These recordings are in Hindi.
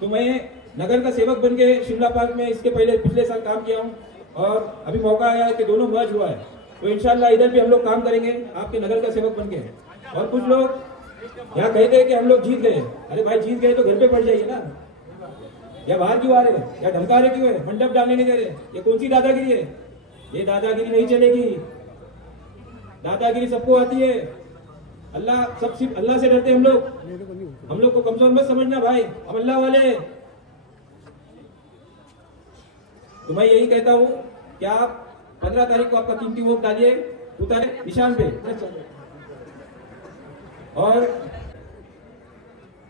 तो मैं नगर का सेवक बन के शिमला पार्क में इसके पहले पिछले साल काम किया हूँ और अभी मौका आया है कि दोनों मर्ज हुआ है, तो इंशाल्लाह इधर भी हम लोग काम करेंगे आपके नगर का सेवक बन के। और कुछ लोग यहाँ कहते हैं कि हम लोग जीत गए। अरे भाई जीत गए तो घर पे पड़ जाइए ना, या बाहर क्यों आ रहे हैं, या धमका रहे क्यों है, मंडप डालने नहीं दे रहे। ये कौन सी दादागिरी है? ये दादागिरी नहीं चलेगी। दादागिरी सबको आती है। अल्लाह सब सिर्फ अल्लाह से डरते हैं हम लोग को कमजोर मत समझना भाई, हम अल्लाह वाले हैं। तो मैं यही कहता हूँ कि आप 15 तारीख को आपका कीमती वोट डालिए उतारे निशान पे। और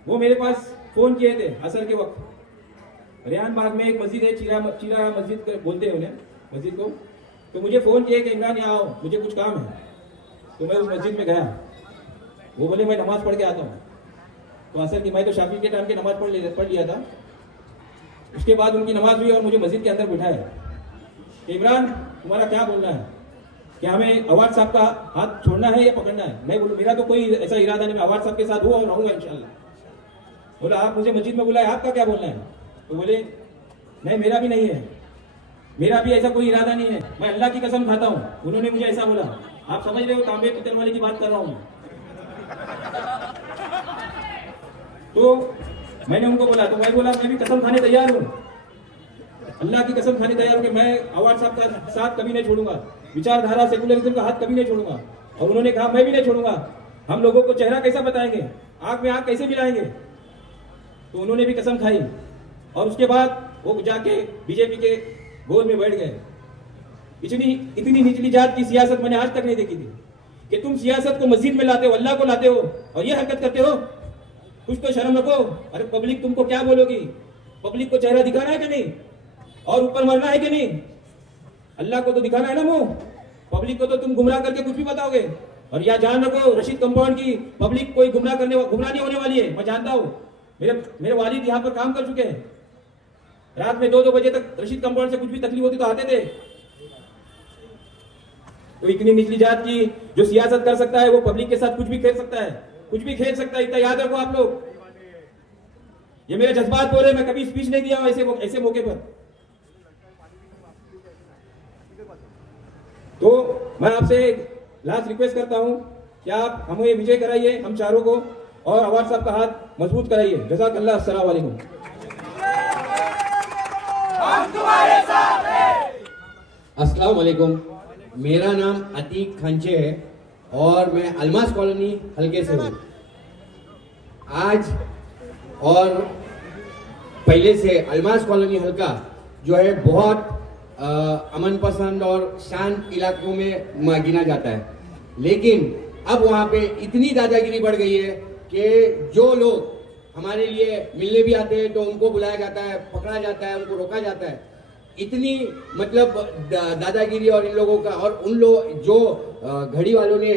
वो मेरे पास फोन किए थे असर के वक्त, रेहान बाग में एक मस्जिद है, चीरा मस्जिद बोलते हैं उन्हें मस्जिद को, तो मुझे फोन किए कि इमरान यहाँ आओ, मुझे कुछ काम है। तो मैं उस मस्जिद में गया। वो बोले मैं नमाज पढ़ के आता हूँ। तो असर की मैं तो शाफी के टाइम के नमाज पढ़ लिया था। उसके बाद उनकी नमाज हुई और मुझे मस्जिद के अंदर बिठाया कि इमरान तुम्हारा क्या बोलना है, क्या हमें अवार्ड साहब का हाथ छोड़ना है या पकड़ना है? मैं बोलूँ मेरा तो कोई ऐसा इरादा नहीं, मैं अवार्ड साहब के साथ हूँ और रहूंगा इंशाल्लाह। बोला आप मुझे मस्जिद में बुलाए, आपका क्या बोलना है? तो बोले नहीं मेरा भी नहीं है, मेरा भी ऐसा कोई इरादा नहीं है, मैं अल्लाह की कसम खाता हूँ। उन्होंने मुझे ऐसा बोला। आप समझ रहे हो तांबे पीतल वाले की बात कर रहा हूँ। तो मैंने उनको बोला, तो मैं बोला मैं भी कसम खाने तैयार हूँ, अल्लाह की कसम खाने तैयार हूँ कि मैं अवार्ड साहब का साथ कभी नहीं छोड़ूंगा, विचारधारा सेकुलरिज्म का हाथ कभी नहीं छोड़ूंगा। और उन्होंने कहा मैं भी नहीं छोड़ूंगा। हम लोगों को चेहरा कैसा बताएंगे, आंख में आंख कैसे मिलाएंगे? तो उन्होंने भी कसम खाई और उसके बाद वो जाके बीजेपी के गोल में बैठ गए। इतनी निचली जात की सियासत मैंने आज तक नहीं देखी थी कि तुम सियासत को मस्जिद में लाते हो, अल्लाह को लाते हो और ये हरकत करते हो। कुछ तो शर्म रखो। अरे पब्लिक तुमको क्या बोलोगी? पब्लिक को चेहरा दिखाना है कि नहीं, और ऊपर मरना है कि नहीं? अल्लाह को तो दिखाना है ना मुंह, पब्लिक को तो तुम गुमराह करके कुछ भी बताओगे। और यह जान रखो रशीद कंपाउंड की पब्लिक कोई गुमराह नहीं होने वाली है। मैं जानता हूँ, मेरे वालिद यहाँ पर काम कर चुके हैं। रात में 2-2 बजे तक रशीद कंपाउंड से कुछ भी तकलीफ होती तो आते थे। तो इतनी निचली जात की जो सियासत कर सकता है वो पब्लिक के साथ कुछ भी खेल सकता है, कुछ भी खेल सकता है। इतना याद रखो आप लोग। ये मेरे जज्बात बोले, मैं कभी स्पीच नहीं दिया हूं ऐसे मौके पर। तो मैं आपसे लास्ट रिक्वेस्ट करता हूं कि आप हमें विजय कराइए, हम चारों को, और अवार्ड साहब का हाथ मजबूत कराइए। जज़ाकल्लाह। अस्सलाम वालेकुम। अस्सलाम वालेकुम। मेरा नाम अतीक खंचे है और मैं अलमास कॉलोनी हल्के से हूँ। आज और पहले से अलमास कॉलोनी हल्का जो है बहुत अमन पसंद और शांत इलाकों में गिना जाता है, लेकिन अब वहाँ पे इतनी दादागिरी बढ़ गई है कि जो लोग हमारे लिए मिलने भी आते हैं तो उनको बुलाया जाता है, पकड़ा जाता है, उनको रोका जाता है। इतनी मतलब दादागिरी और इन लोगों का, और उन लोग जो घड़ी वालों ने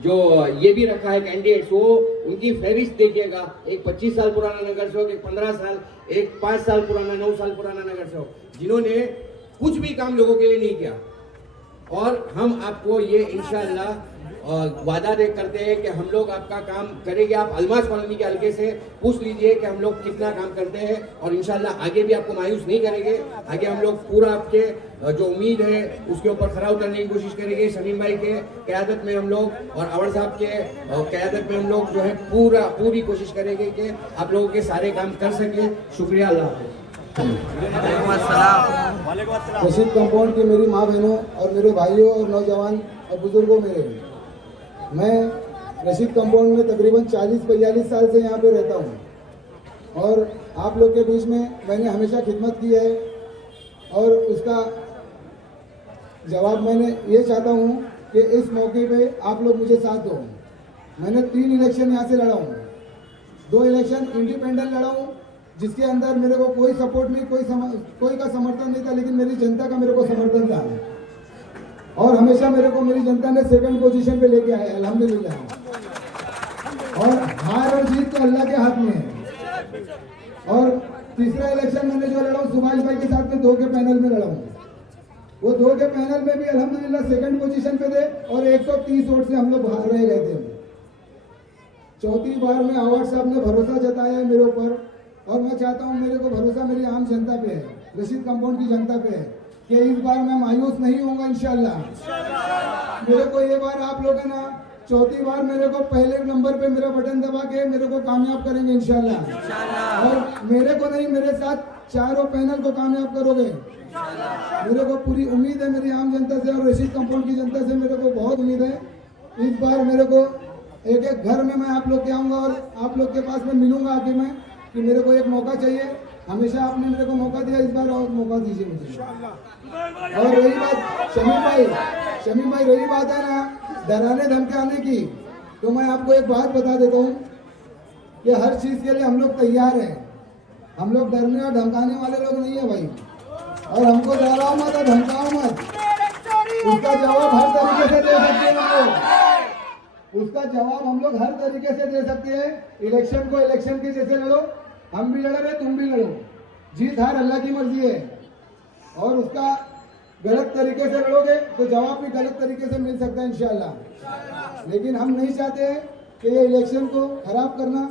जो ये भी रखा है कैंडिडेट्स, वो उनकी फहरिस्त देखिएगा। एक 25 साल पुराना नगर सेवक, एक 15 साल, एक 5 साल पुराना, 9 साल पुराना नगर सेवक, जिन्होंने कुछ भी काम लोगों के लिए नहीं किया। और हम आपको ये इंशाअल्लाह वादा दे करते हैं कि हम लोग आपका काम करेंगे। आप अलमास कॉलोनी के हल्के से पूछ लीजिए कि हम लोग कितना काम करते हैं, और इंशाल्लाह आगे भी आपको मायूस नहीं करेंगे। आगे हम लोग पूरा आपके जो उम्मीद है उसके ऊपर खरा उतरने की कोशिश करेंगे। सलीम भाई के क़यादत में हम लोग और अवर साहब के क़यादत में हम लोग जो है पूरी कोशिश करेंगे कि आप लोगों के सारे काम कर सकें। शुक्रिया। अल्लाह हाफ़िज़। रशीद कंपाउंड की मेरी माँ बहनों और मेरे भाइयों और नौजवान और बुजुर्गों मेरे, मैं रशीद कंपाउंड में तकरीबन 40-42 साल से यहाँ पे रहता हूँ और आप लोग के बीच में मैंने हमेशा खिदमत की है, और उसका जवाब मैंने ये चाहता हूँ कि इस मौके पे आप लोग मुझे साथ दो। मैंने 3 इलेक्शन यहाँ से लड़ा हूँ। 2 इलेक्शन इंडिपेंडेंट लड़ा हूँ, जिसके अंदर मेरे को कोई सपोर्ट नहीं, कोई का समर्थन नहीं था, लेकिन मेरी जनता का मेरे को समर्थन था, और हमेशा मेरे को मेरी जनता ने 2nd पोजीशन पे लेके आया अल्हम्दुलिल्लाह। और हार और जीत तो अल्लाह के हाथ में है। और तीसरा इलेक्शन मैंने जो लड़ा हूँ सुभाष भाई के साथ में 2 के पैनल में लड़ा हूँ। वो 2 के पैनल में भी अल्हम्दुलिल्लाह 2nd पोजीशन पे थे और 130 वोट से हम लोग बाहर रह गए थे। चौथी बार में अवार्ड साहब ने भरोसा जताया है मेरे ऊपर और मैं चाहता हूँ, मेरे को भरोसा मेरी आम जनता पे है, रशीद कंपाउंड की जनता पे है कि इस बार मैं मायूस नहीं होऊंगा इंशाल्लाह। मेरे को ये बार आप लोग है ना, चौथी बार मेरे को पहले नंबर पे मेरा बटन दबा के मेरे को कामयाब करेंगे इंशाल्लाह। और मेरे को नहीं, मेरे साथ चारों पैनल को कामयाब करोगे। मेरे को पूरी उम्मीद है मेरी आम जनता से और रशीद कंपाउंड की जनता से मेरे को बहुत उम्मीद है। इस बार मेरे को एक एक घर में मैं आप लोग के आऊँगा और आप लोग के पास में मिलूंगा आके मैं, कि मेरे को एक मौका चाहिए। हमेशा आपने मेरे को मौका दिया, इस बार और मौका दीजिए मुझे। और रही बात शमीम भाई रही बात है ना डराने धमकाने की, तो मैं आपको एक बात बता देता हूँ कि हर चीज़ के लिए हम लोग तैयार हैं। हम लोग डरने और धमकाने वाले लोग नहीं है भाई। और हमको डराओ मत और धमकाओ मत, उसका जवाब हर तरीके से दे सकते हैं हम लोग। उसका जवाब हम लोग हर तरीके से दे सकते हैं। इलेक्शन को इलेक्शन के जैसे लड़ो, हम भी लड़ रहे, तुम भी लड़ो। जीत हार अल्लाह की मर्जी है। और उसका गलत तरीके से लड़ोगे तो जवाब भी गलत तरीके से मिल सकता है इंशाल्लाह। लेकिन हम नहीं चाहते हैं कि ये इलेक्शन को खराब करना।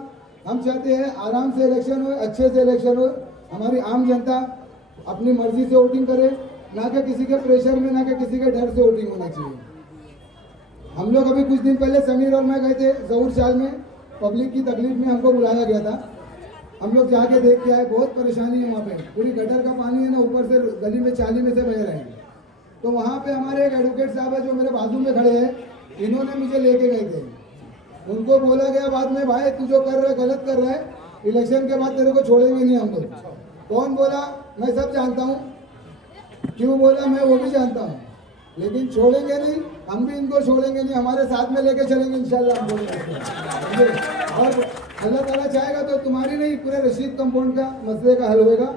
हम चाहते हैं आराम से इलेक्शन हो, अच्छे से इलेक्शन हो, हमारी आम जनता अपनी मर्जी से वोटिंग करे, ना कि किसी के प्रेशर में, ना कि किसी के डर से वोटिंग होना चाहिए। हम लोग अभी कुछ दिन पहले समीर और मैं गए थे जहूर शाल में, पब्लिक की तकलीफ में हमको बुलाया गया था। हम लोग जाके देख के आए, बहुत परेशानी है वहाँ पे। पूरी गटर का पानी है ना ऊपर से गली में चाली में से बह रहे हैं। तो वहाँ पे हमारे एक एडवोकेट साहब है जो मेरे बाजू में खड़े हैं, इन्होंने मुझे लेके गए थे। उनको बोला गया बाद में, भाई तू जो कर रहा है गलत कर रहा है, इलेक्शन के बाद तेरे को छोड़ेंगे नहीं हम लोग। कौन बोला? मैं सब जानता हूँ। क्यों बोला? मैं वो भी जानता हूँ। लेकिन छोड़ेंगे नहीं, हम भी इनको छोड़ेंगे नहीं, हमारे साथ में लेके चलेंगे इंशाल्लाह हम बोलेंगे। और अल्लाह ताला चाहेगा तो तुम्हारी नहीं, पूरे रशीद कंपाउंड का मसले का हल होगा।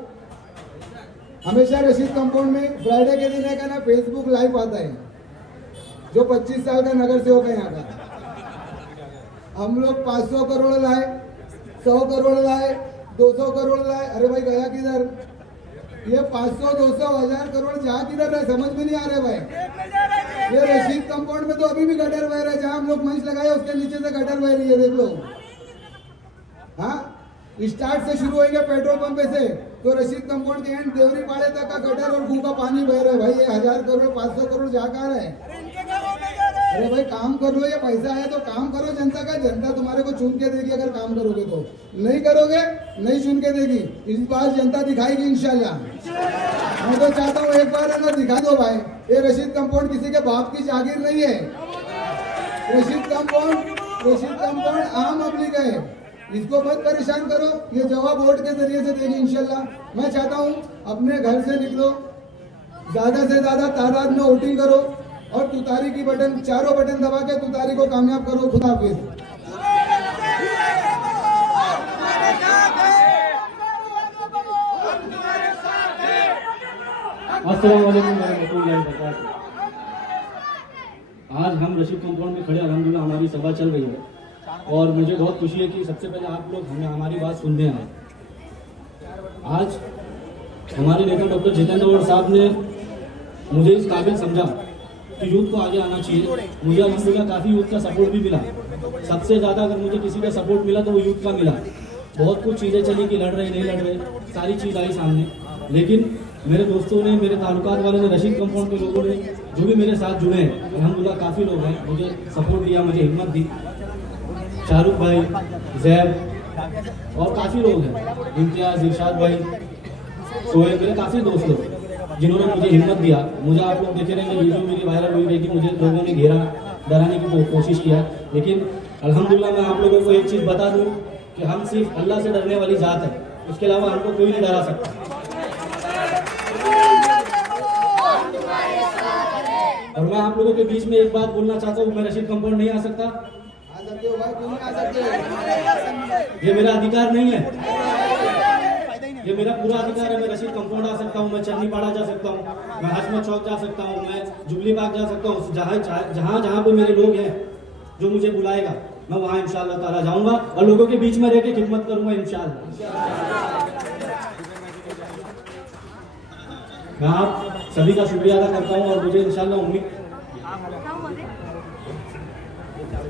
हमेशा रशीद कंपाउंड में फ्राइडे के दिन है का ना फेसबुक लाइव आता है, जो 25 साल का नगर सेवक है यहाँ का। हम लोग 500 करोड़ लाए, 100 करोड़ लाए, 200 करोड़ लाए। अरे भाई गया किधर? ये 500, 200, 1000 करोड़ जा किधर है, समझ में नहीं आ रहे भाई। ये रशीद कंपाउंड में तो अभी भी गटर बह रहा है, जहाँ हम लोग मंच लगाए उसके नीचे से गटर बह रही है, देख लो। हाँ, स्टार्ट से शुरू होंगे पेट्रोल पंप से, तो रशीद कंपाउंड के एंड देवरी पाड़े तक का गटर और खूह का पानी बह रहा है भाई। ये 1000 करोड़ 500 करोड़ जा कहाँ है? अरे भाई काम कर लो, ये पैसा है तो काम करो जनता का। जनता तुम्हारे को चुन के देगी अगर काम करोगे तो, नहीं करोगे नहीं चुन के देगी। इस बार जनता दिखाएगी इंशाल्लाह। मैं तो चाहता हूँ एक बार ना दिखा दो भाई। ये रशीद कंपाउंड किसी के बाप की जागीर नहीं है। रशीद कंपाउंड आम पब्लिक है, इसको मत परेशान करो। ये जवाब वोट के जरिए से देगी इंशाल्लाह। मैं चाहता हूँ अपने घर से निकलो, ज्यादा से ज्यादा तादाद में वोटिंग करो और तुतारी की बटन, चारों बटन दबा के तुतारी को कामयाब करो। खुदा हाफिज। अस्सलाम वालेकुम रहमतुल्लाहि व बरकातहू। आज हम रशीद कंपाउंड में खड़े, अल्हम्दुलिल्लाह हमारी सभा चल रही है और मुझे बहुत खुशी है कि सबसे पहले आप लोग हमें हमारी बात सुनने आए। आज हमारे नेता डॉक्टर जितेंद्र और साहब ने मुझे इस काबिल समझा कि यूथ को आगे आना चाहिए। मुझे अल्हम्दुलिल्लाह काफ़ी यूथ का सपोर्ट भी मिला। सबसे ज़्यादा अगर मुझे किसी का सपोर्ट मिला तो वो यूथ का मिला। बहुत कुछ चीज़ें चली कि लड़ रहे नहीं लड़ रहे, सारी चीज़ आई सामने। लेकिन मेरे दोस्तों ने, मेरे ताल्लुकात वालों ने, रशीद कंपाउंड के लोगों ने जो भी मेरे साथ जुड़े हैं, अल्हम्दुलिल्लाह काफ़ी लोग हैं, मुझे सपोर्ट दिया, मुझे हिम्मत दी। शाहरुख भाई, जैब और काफ़ी लोग हैं, इम्तियाज़, इरशाद भाई, सोहेब, मेरे काफ़ी दोस्त लोग जिन्होंने मुझे हिम्मत दिया। मुझे आप लोग देखे रहेंगे, वीडियो मेरी वायरल हुई रहेगी, मुझे लोगों ने घेरा, डराने की कोशिश किया। लेकिन अल्हम्दुलिल्लाह मैं आप लोगों को एक चीज़ बता दूँ कि हम सिर्फ अल्लाह से डरने वाली ज़ात है, उसके अलावा हमको कोई नहीं डरा सकता। और मैं आप लोगों के बीच में एक बात बोलना चाहता हूँ, मैं रशीद कंपाउंड नहीं आ सकता, ये मेरा अधिकार नहीं है, ये मेरा पूरा अधिकार है। मैं रशीद कंपाउंड आ सकता हूँ, मैं चन्नीपाड़ा जा सकता हूँ, मैं हजमत चौक जा सकता हूँ, मैं जुबली बाग जा सकता हूँ। जहाँ पे मेरे लोग हैं, जो मुझे बुलाएगा मैं वहाँ इंशाअल्लाह ताला जाऊँगा और लोगों के बीच में रह के खिदमत करूँगा इंशाअल्लाह। मैं आप सभी का शुक्रिया अदा करता हूँ और मुझे इंशाअल्लाह उम्मीद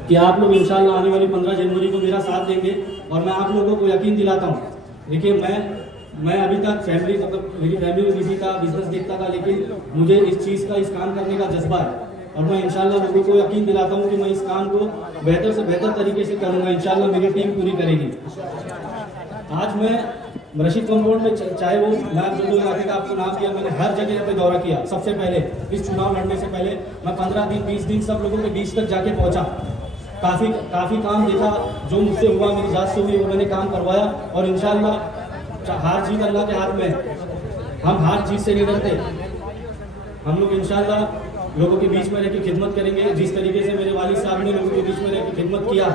कि आप लोग इंशाअल्लाह आने वाली 15 जनवरी को मेरा साथ देंगे। और मैं आप लोगों को यकीन दिलाता हूँ देखिए मैं अभी तक फैमिली मतलब मेरी फैमिली में बिजी था, बिजनेस देखता था, लेकिन मुझे इस चीज़ का, इस काम करने का जज्बा है और मैं इंशाल्लाह लोगों को यकीन दिलाता हूँ कि मैं इस काम को बेहतर से बेहतर तरीके से करूँगा। इंशाल्लाह मेरी टीम पूरी करेगी। आज मैं रशीद कंपाउंड में चाहे वो मैं जो इलाके का आपको नाम दिया, मैंने हर जगह पे दौरा किया। सबसे पहले इस चुनाव लड़ने से पहले मैं 15 दिन 20 दिन सब लोगों के बीच तक जाके पहुंचा। काफ़ी काम देखा, जो मुझसे हुआ, मेरी जात से हुई, वो मैंने काम करवाया और इंशाल्लाह हार जीत अल्लाह के हाथ में। हम हार जीत से नहीं डरते। हम लोग इंशाल्लाह लोगों के बीच में रह के खिदमत करेंगे। जिस तरीके से मेरे वालिद साहब ने लोगों के बीच में रह के खिदमत किया,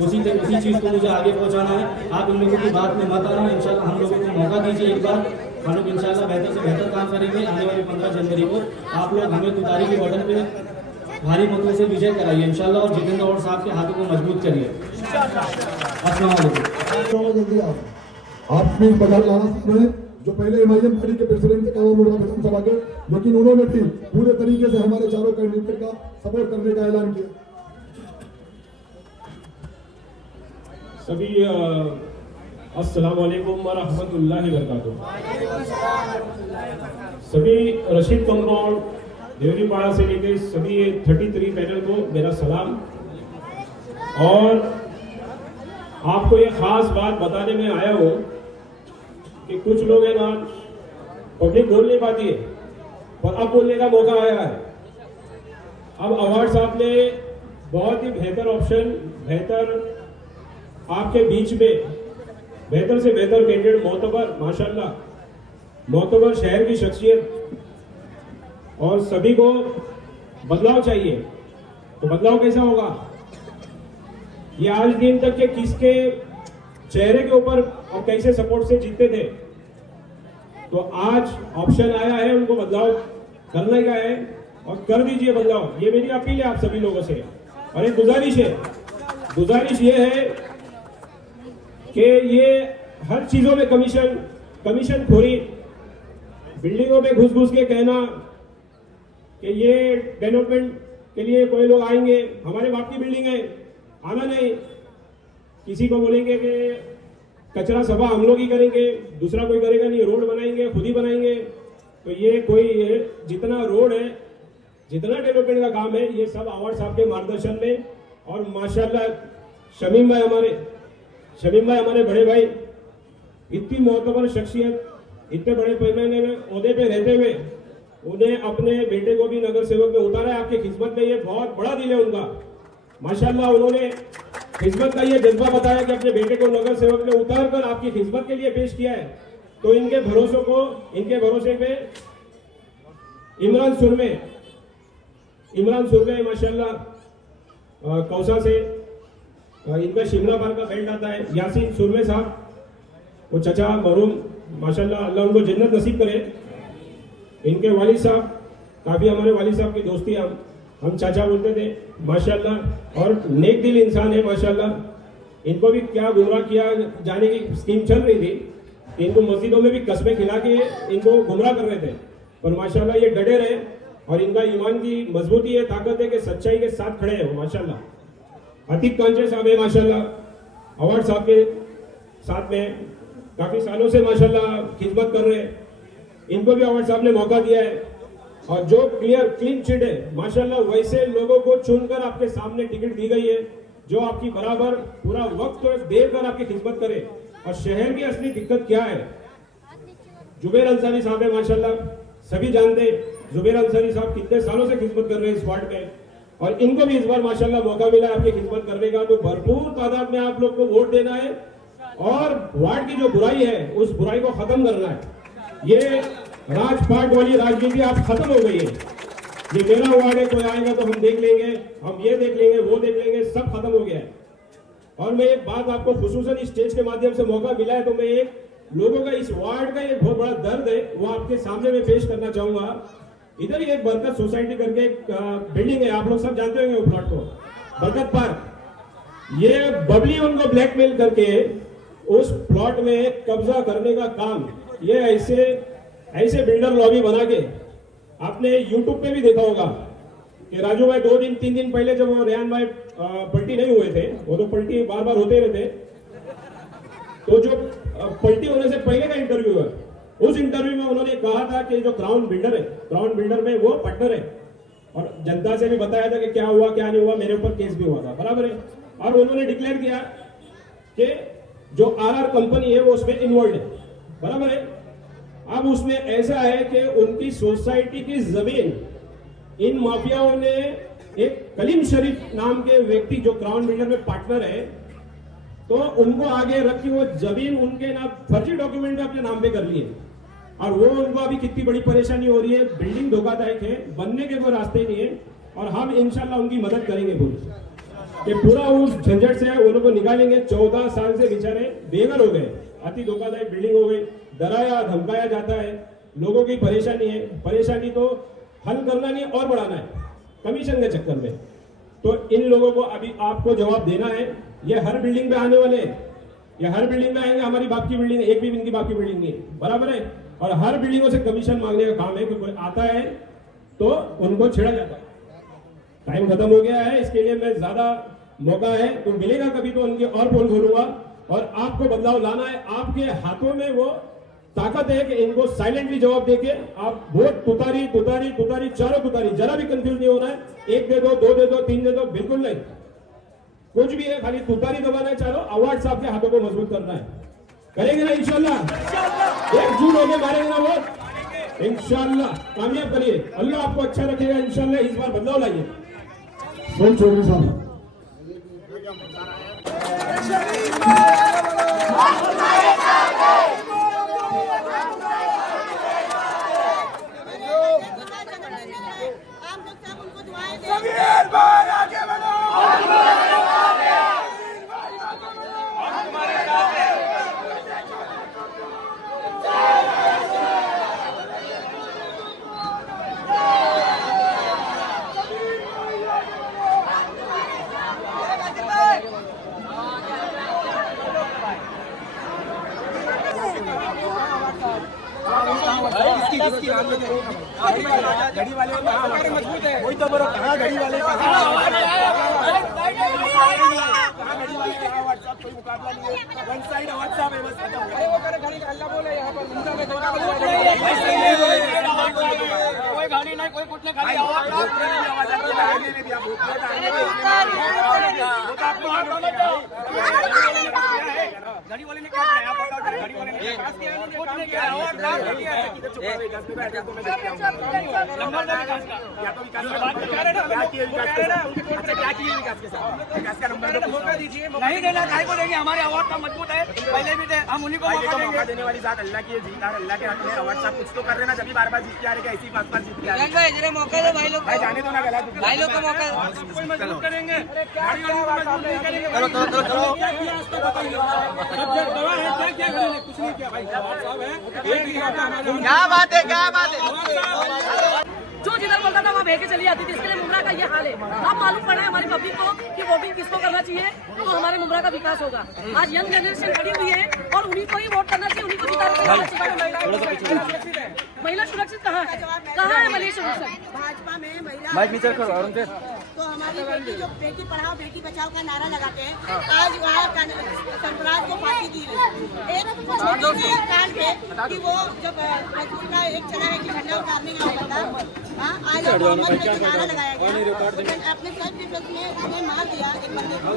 उसी चीज़ को मुझे आगे पहुंचाना है। आप इन लोगों की बात में मत आना। इंशाल्लाह हम लोगों को मौका दीजिए एक बार, हम लोग इंशाल्लाह बेहतर से बेहतर काम करेंगे। आने वाली 15 जनवरी को आप लोग हमें तुतारी के बॉर्डर पे भारी मतों से विजय कराइए इंशाल्लाह और जितेंद्र और साहब के हाथों को मजबूत करिए। अस्सलाम वालेकुम। जल्दी आओ। आपने बजाज लाना साहब हैं, जो पहले एमआईएम पार्टी के प्रेसिडेंट थे कावा मुर्गा विधानसभा के, लेकिन उन्होंने भी पूरे तरीके से हमारे चारों कैंडिडेट का सपोर्ट करने का ऐलान किया। सभी अस्सलाम वालेकुम व रहमतुल्लाहि व बरकातुहू। सभी रशीद कंपाउंड देवरीपाड़ा से लेकर सभी 33 पैनल को मेरा सलाम। और आपको ये खास बात बताने में आया हूँ कि कुछ लोग हैं ना, पब्लिक बोल नहीं पाती है, पर अब बोलने का मौका आया है। अब अवार्ड साहब ने बहुत ही बेहतर ऑप्शन, बेहतर आपके बीच में बेहतर से बेहतर कैंडिडेट, मोतबर, माशाल्लाह मोतबर शहर की शख्सियत, और सभी को बदलाव चाहिए। तो बदलाव कैसा होगा? ये आज दिन तक के किसके चेहरे के ऊपर और कैसे सपोर्ट से जीतते थे, तो आज ऑप्शन आया है, उनको बदलाव करने का है और कर दीजिए बदलाव। ये मेरी अपील है आप सभी लोगों से। और एक गुजारिश ये है कि ये हर चीजों में कमीशन खोरी, बिल्डिंगों में घुस घुस के कहना कि ये डेवलपमेंट के लिए कोई लोग आएंगे, हमारे बाप की बिल्डिंग है, आना नहीं। किसी को बोलेंगे कि कचरा सफा हम लोग ही करेंगे, दूसरा कोई करेगा नहीं, रोड बनाएंगे खुद ही बनाएंगे। तो ये जितना रोड है, जितना डेवलपमेंट का काम है, ये सब अवार्ड साहब के मार्गदर्शन में। और माशाल्लाह शमीम भाई हमारे बड़े भाई, इतनी मोतबर शख्सियत, इतने बड़े पैमाने में ओहदे पे रहते हुए उन्हें अपने बेटे को भी नगर सेवक में उतारा है आपकी खिदमत में। ये बहुत बड़ा दिल है उनका, माशाल्लाह। उन्होंने खिदमत का ये जज्बा बताया कि अपने बेटे को नगर सेवक में उतार कर आपकी खिदमत के लिए पेश किया है। तो इनके भरोसे पे इमरान सुरमे माशाल्लाह कौसा से, इनका शिमला पार का बेल्ट आता है। यासीन सुरमे साहब, वो चचा मरूम, माशाल्लाह अल्लाह उनको जन्नत नसीब करे। इनके वालिद साहब, काफ़ी हमारे वालिद साहब की दोस्ती, हम चाचा बोलते थे माशाल्लाह, और नेक दिल इंसान है माशाल्लाह। इनको भी क्या गुमराह किया जाने की स्कीम चल रही थी, इनको मस्जिदों में भी कस्बे खिला के इनको गुमराह कर रहे थे, पर माशाल्लाह ये डटे रहे और इनका ईमान की मजबूती है, ताकत है कि सच्चाई के साथ खड़े हैं वो माशाल्लाह। अतीक कांचे साहब है माशाल्लाह, अवार्ड साहब के साथ में काफ़ी सालों से माशाल्लाह खिदमत कर रहे हैं। इनको भी अवार्ड साहब ने मौका दिया है और जो क्लीन चिट है माशाल्लाह, वैसे लोगों को चुनकर आपके सामने टिकट दी गई है जो आपकी बराबर पूरा वक्त देकर आपकी खिदमत करे। और शहर की असली दिक्कत क्या है, जुबैर अंसारी साहब है माशाल्लाह, सभी जानते हैं जुबैर अंसारी साहब कितने सालों से खिदमत कर रहे हैं इस वार्ड में, और इनको भी इस बार माशाल्लाह मौका मिला है आपकी खिदमत करने का। तो भरपूर तादाद में आप लोग को वोट देना है और वार्ड की जो बुराई है उस बुराई को खत्म करना है। ये राजपाट वाली राजनीति आप खत्म हो गई है। ये मेरा वार्ड है, कोई आएगा तो हम देख लेंगे, हम ये देख लेंगे, वो देख लेंगे, सब खत्म हो गया है। और मैं एक बात आपको खुसूसन इस स्टेज के माध्यम से मौका मिला है, तो मैं एक लोगों का इस वार्ड का एक बहुत बड़ा दर्द है वो आपके सामने में पेश करना चाहूंगा। इधर ही एक बरकत सोसाइटी करके एक बिल्डिंग है, आप लोग सब जानते होंगे वो प्लॉट को, बरकत पार्क। ये बबली उनको ब्लैकमेल करके उस प्लॉट में कब्जा करने का काम, ये ऐसे बिल्डर लॉबी बना के, आपने यूट्यूब पे भी देखा होगा कि राजू भाई 2-3 दिन पहले जब वो रेहान भाई पलटी नहीं हुए थे, वो तो पलटी बार बार होते रहते, तो जो पलटी होने से पहले का इंटरव्यू है, उस इंटरव्यू में उन्होंने कहा था कि जो क्राउन बिल्डर है, क्राउन बिल्डर में वो पार्टनर है, और जनता से भी बताया था कि क्या हुआ क्या नहीं हुआ, मेरे ऊपर केस भी हुआ था, बराबर है। और उन्होंने डिक्लेयर किया कि जो आरआर कंपनी है वो उसमें इन्वॉल्व है, बराबर है। अब उसमें ऐसा है कि उनकी सोसाइटी की जमीन इन माफियाओं ने एक कलीम शरीफ नाम के व्यक्ति जो क्राउन बिल्डर में पार्टनर है, तो उनको आगे रख के वो जमीन उनके ना फर्जी डॉक्यूमेंट में अपने नाम पे कर लिए, और वो उनको अभी कितनी बड़ी परेशानी हो रही है। बिल्डिंग धोखादायक है, बनने के कोई रास्ते नहीं है, और हम इंशाल्लाह उनकी मदद करेंगे पूरी कि पूरा उस झंझट से उनको निकालेंगे। 14 साल से बेचारे बेघर हो गए, अति धोखादायक बिल्डिंग हो गई, डराया धमकाया जाता है, लोगों की परेशानी है, परेशानी तो हल करना नहीं और बढ़ाना है कमीशन के चक्कर में। तो इन लोगों को अभी आपको जवाब देना है। ये हर बिल्डिंग में आने वाले हैं, ये हर बिल्डिंग में आएंगे, हमारी बाप की बिल्डिंग, एक भी इनकी बाप की बिल्डिंग नहीं, बराबर है। और हर बिल्डिंगों से कमीशन मांगने का काम है कि कोई आता है तो उनको छेड़ा जाता है। टाइम खत्म हो गया है, इसके लिए मैं ज्यादा मौका है तो मिलेगा कभी तो उनके और पोल खोलूंगा, और आपको बदलाव लाना है। आपके हाथों में वो ताकत है कि इनको साइलेंटली जवाब देके आप वोट तुतारी तुतारी तुतारी चारों तुतारी, जरा भी कंफ्यूज नहीं होना है। 1 दे दो, 2 दे दो, 3 दे दो, बिल्कुल नहीं, कुछ भी है, खाली तुतारी दबाना है। चारों अवार्ड साहब के हाथों को मजबूत करना है, करेंगे ना इंशाल्लाह, एकजुट होकर मारेंगे ना वोट, इंशाल्लाह कामयाब करिए। अल्लाह आपको अच्छा रखेगा इंशाल्लाह, इस बार बदलाव लाइए। सोन चौधरी साहब। आप लोग सब उनको दुआएं दें। घड़ी वाले मजबूत है, वही तो बोलो कहाँ घड़ी वाले व्हाट्सएप कोई मुकाबला नहीं है, वन साइड व्हाट्सएप है बस खत्म। अरे वो करे घड़ी अल्लाह बोले यहाँ पर मुंडा में कोई गाड़ी नहीं, कोई कुछ नहीं, खाली आवाज में भी आप घड़ी वाले ने क्या किया, बताओ घड़ी वाले ने क्या किया, कुछ नहीं किया, आवाज डाल दिया है। इधर चुप रहो, इधर बैठ जा, तुम्हें देखते हैं नंबर दे विकास का, या तो विकास का बात कर रहे हैं ना, क्या किया विकास के साथ, अच्छा क्या किया विकास के साथ, विकास का नंबर दो, मौका दीजिए। नहीं देना, काय को देंगे, हमारे आवाज का मजबूत है, पहले भी थे, हम उन्हीं को मौका देने वाली बात अल्लाह की है, जीतदार अल्लाह के हाथ में। आवाज साहब कुछ तो कर रहे ना, जब बार-बार जीत के आ रहे हैं, ऐसी बात जीत के आ रहे हैं, मौका दो भाई लोग, भाई जाने दो ना, गलत भाई लोग का मौका कोई मजबूत करेंगे, गाड़ी वालों को मजबूत नहीं करेंगे। चलो क्या किया आज तक बताइए, सब्जेक्ट दवा है, क्या किया घड़ी ने, कुछ नहीं किया भाई, साहब है, क्या बात है, क्या बात है। जो जिधर बोलता था वहाँ भेज के चली जाती थी, इसके लिए मुमरा का ये हाल है। अब मालूम पड़ा है हमारी पब्लिक को कि वोटिंग किसको करना चाहिए, तो हमारे मुमरा का विकास होगा। आज यंग जनरेशन खड़ी हुई है और उन्हीं को ही वोट करना चाहिए, उन्हीं को जिताना चाहिए। महिला सुरक्षित कहाँ है, कहाँ है महिला सुरक्षित? भाजपा में महिला तो हमारी बेटी जो बेटी पढ़ाओ बेटी बचाओ का नारा लगाते हैं, आज वहाँ सरफराज को फांसी दी गई एक छोटे से कांड पे कि वो जब मजदूर का एक चला है कि झंडा उतारने का होता था, आज मोहम्मद में नारा लगाया गया, अपने सेल्फ डिफेंस में उसने मार दिया एक बंदे को,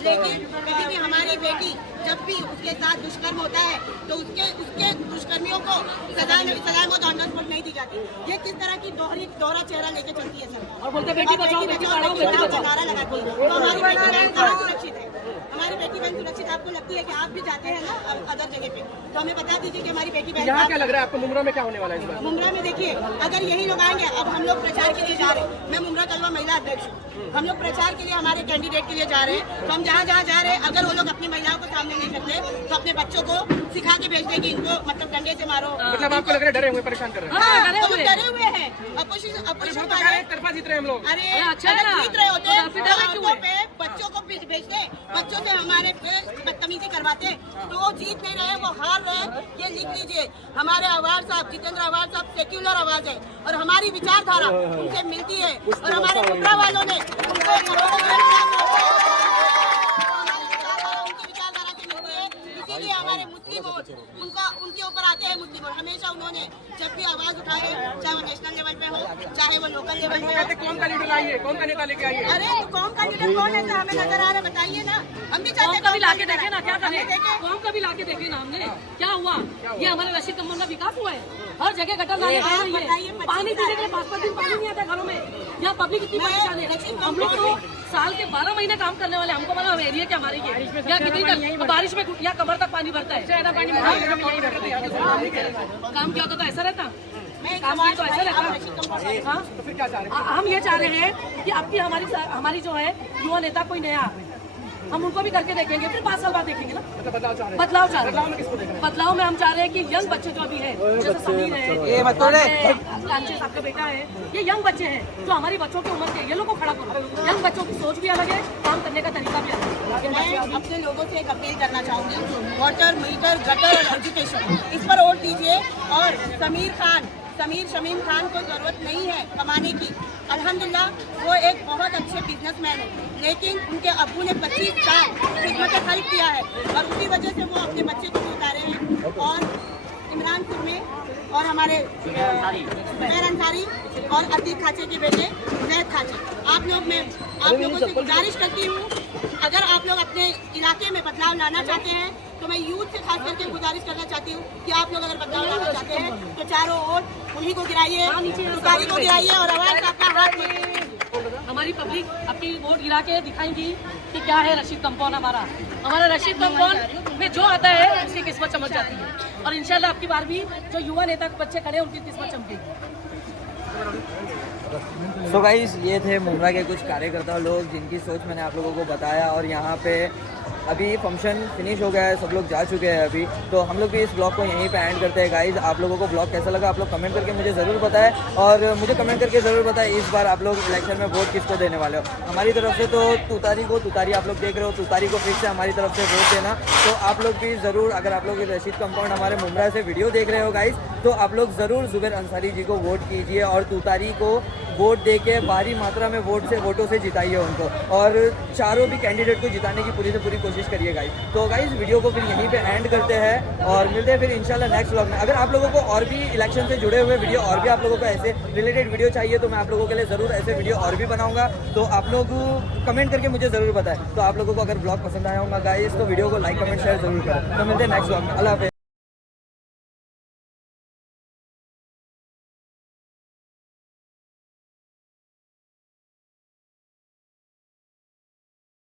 लेकिन कभी भी हमारी बेटी जब भी उसके साथ दुष्कर्म होता है तो उसके दुष्कर्मियों को सजाएं मौत ऑन द स्पॉट नहीं दी जाती। ये किस तरह की दोहरा चेहरा लेके चलती है सरकार, और बोलते बेटी बचाओ बेटी पढ़ाओ का नारा लगाती है। तो हमारी बेटी बहन कहाँ सुरक्षित है, हमारी बेटी बहन सुरक्षित आपको लगती है कि आप भी जाते हैं ना अदर जगह पे, तो हमें बता दीजिए कि हमारी बेटी बहन यहाँ क्या लग रहा है आपको, मुमरा में क्या होने वाला है इस बार? मुमरा में देखिए, अगर यही लोग आएंगे, अब हम लोग प्रचार के लिए जा रहे हैं, मैं मुमरा कलवा महिला अध्यक्ष हूँ, हम लोग प्रचार के लिए हमारे कैंडिडेट के लिए जा रहे हैं, तो हम जहाँ जहाँ जा रहे हैं अगर वो लोग अपनी महिलाओं को सामने नहीं करते तो अपने बच्चों को सिखा के भेज देंगे, इनको मतलब डंडे से मारो। मतलब आपको लग रहा है डरे हुए, परेशान कर रहे हैं? हाँ, डरे हुए हैं, अपोजिशन एक तरफा जीत रहे हैं हम लोग। अरे अगर जीत रहे होते तो पे बच्चों को भेजते, बच्चों से हमारे पे बदतमीजी करवाते, तो वो जीत नहीं रहे, वो हार रहे। ये लिख लीजिए, हमारे आवाज साहब जितेंद्र आवाज साहब सेक्युलर आवाज है और हमारी विचारधारा उनसे मिलती है, और हमारे मुमरा वालों ने उनको लीडर लेके आइए। अरे तो कौन का लीडर कौन है, हमें नजर आ रहा है, बताइए ना, हम भी चाहते कौम हैं कभी कौन लाके लीडर देखे है। ना, क्या हमने करें, देखे। कौम कभी लाके देखे ना हमने, क्या हुआ? ये हमारे रशीद कंबोज का विकास हुआ है, हर जगह गटर नाले बह रही बताइए, है, पानी पीने के लिए 5-5 दिन पानी नहीं आता घरों में, यहाँ पब्लिक इतनी परेशान है। हम लोग तो साल के 12 महीने काम करने वाले, हमको मालूम है एरिया क्या हमारी है, या कितनी तक बारिश में या कमर तक पानी भरता है, ज्यादा पानी काम क्या होता तो ऐसा रहता, काम किया तो ऐसा रहता। हाँ, तो फिर क्या चाह रहे हैं? हम ये चाह रहे हैं कि अब की हमारी जो है युवा नेता कोई नया, हम उनको भी करके देखेंगे, फिर 5 साल बाद देखेंगे ना। मतलब बदलाव चाह रहे हैं। बदलाव चाह रहे बदलाव में हैं, किसको देख रहे हैं? बदलाव में हम चाह रहे हैं कि यंग बच्चे जो अभी हैं, जैसे समीर है, कांचे साहब का बेटा है, ये यंग बच्चे हैं जो हमारी बच्चों की उम्र के, ये लोगों को खड़ा करो। यंग बच्चों की सोच भी अलग है, काम करने का तरीका भी अलग है। मैं अपने लोगों से एक अपील करना चाहूँगी, वाटर, मीटर, गटर और एजुकेशन, इस पर वोट दीजिए। और शमीम खान को ज़रूरत नहीं है कमाने की, अल्हम्दुलिल्लाह वो एक बहुत अच्छे बिजनेसमैन है, लेकिन उनके अब्बू ने 25 साल खिदमत खल्क किया है और उसी वजह से वो अपने बच्चे को भी उतारे हैं। और इमरान खुरमे और हमारे उमर अंसारी और अतीक खाचे के बेटे जैद खाचे, आप लोगों से गुजारिश करती हूँ, अगर आप लोग अपने इलाके में बदलाव लाना चाहते हैं तो मैं यूथ से खास करके गुजारिश करना चाहती हूँ कि आप लोग अगर बदलाव लाना चाहते हैं तो चारों ओर उन्हीं को गिराइए, तुकारी को गिराइए और आवाज आपका हाथ में। हमारी पब्लिक अपनी वोट गिरा के दिखाएंगी कि क्या है रशीद कंपाउंड हमारा रशीद कंपाउंड में जो आता है उसकी किस्मत चमक जाती है। और इंशाल्लाह आपकी बार भी जो युवा नेता के बच्चे खड़े हैं उनकी किस्मत चमकेगी। सो गाइस, ये थे मुमरा के कुछ कार्यकर्ता लोग जिनकी सोच मैंने आप लोगों को बताया। और यहाँ पे अभी फंक्शन फिनिश हो गया है, सब लोग जा चुके हैं अभी, तो हम लोग भी इस ब्लॉग को यहीं पे एंड करते हैं। गाइस, आप लोगों को ब्लॉग कैसा लगा आप लोग कमेंट करके मुझे ज़रूर बताएं, और मुझे कमेंट करके ज़रूर बताएं इस बार आप लोग इलेक्शन में वोट किसको देने वाले हो। हमारी तरफ से तो तुतारी आप लोग देख रहे हो, तुतारी को फिक्स है हमारी तरफ से वोट देना। तो आप लोग भी ज़रूर, अगर आप लोग रशीद कंपाउंड हमारे मुमरा से वीडियो देख रहे हो गाइस, तो आप लोग ज़रूर ज़ुबैर अंसारी जी को वोट कीजिए और तुतारी को वोट दे के भारी मात्रा में वोटों से जिताइए उनको, और चारों भी कैंडिडेट को जिताने की पूरी से पूरी कोशिश करिए गाइस। तो गाइस, वीडियो को फिर यहीं पे एंड करते हैं और मिलते हैं फिर इंशाल्लाह नेक्स्ट व्लॉग में। अगर आप लोगों को और भी इलेक्शन से जुड़े हुए वीडियो, और भी आप लोगों को ऐसे रिलेटेड वीडियो चाहिए तो मैं आप लोगों के लिए ज़रूर ऐसे वीडियो और भी बनाऊंगा। तो आप लोग कमेंट करके मुझे ज़रूर बताएं। तो आप लोगों को अगर ब्लॉग पसंद आया होगा गाइस तो वीडियो को लाइक कमेंट शेयर जरूर करें। तो मिलते हैं नेक्स्ट व्लॉग में। अल्लाह हाफ़िज़।